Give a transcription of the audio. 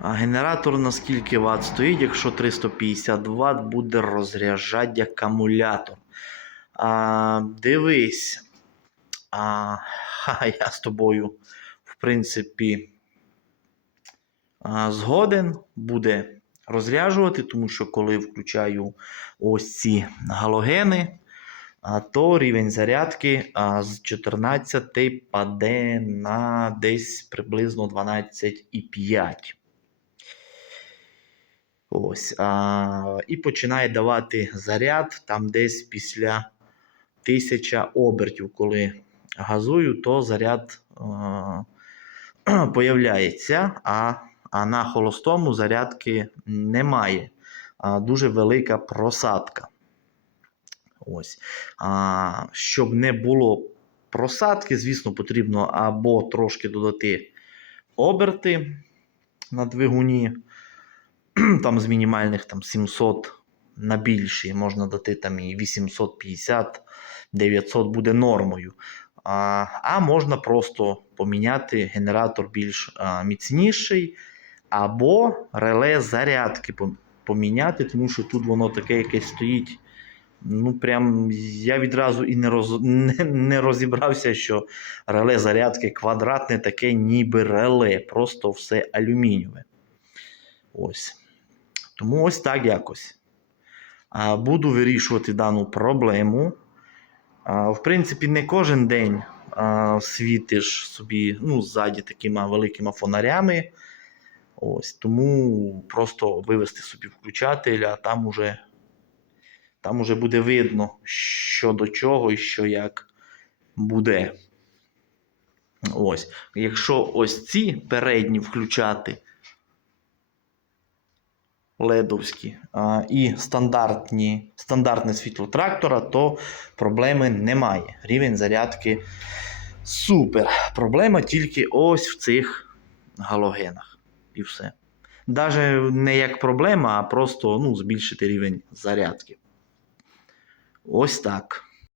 Генератор на скільки Вт стоїть, якщо 350 Вт буде розряджати акумулятор. А, дивись. А, ха, я з тобою, в принципі, а, згоден буде розряджувати, тому що коли включаю ось ці галогени, а, то рівень зарядки а, з 14 паде на десь приблизно 12,5. Ось. А, і починає давати заряд там десь після 1000 обертів. Коли газую, то заряд а, появляється, а, а на холостому зарядки немає. А, дуже велика просадка. Ось. А, щоб не було просадки, звісно, потрібно або трошки додати оберти на двигуні, там з мінімальних там, 700 на більші, можна дати там і 850, 900 буде нормою. А, а можна просто поміняти генератор більш а, міцніший, або реле зарядки поміняти, тому що тут воно таке якесь стоїть. Ну, прям я відразу і не, роз... не, не розібрався, що реле зарядки квадратне таке, ніби реле, просто все алюмінієве. Ось. Тому ось так якось. Буду вирішувати дану проблему. В принципі, не кожен день світиш собі ну, ззаді такими великими фонарями. Ось, тому просто вивести собі включатель, а там уже, там уже буде видно, що до чого і що як буде. Ось. Якщо ось ці передні включати ледовські і стандартні, стандартне світло трактора, то проблеми немає. Рівень зарядки супер. Проблема тільки ось в цих галогенах. І все. Даже не як проблема, а просто ну, збільшити рівень зарядки. Ось так.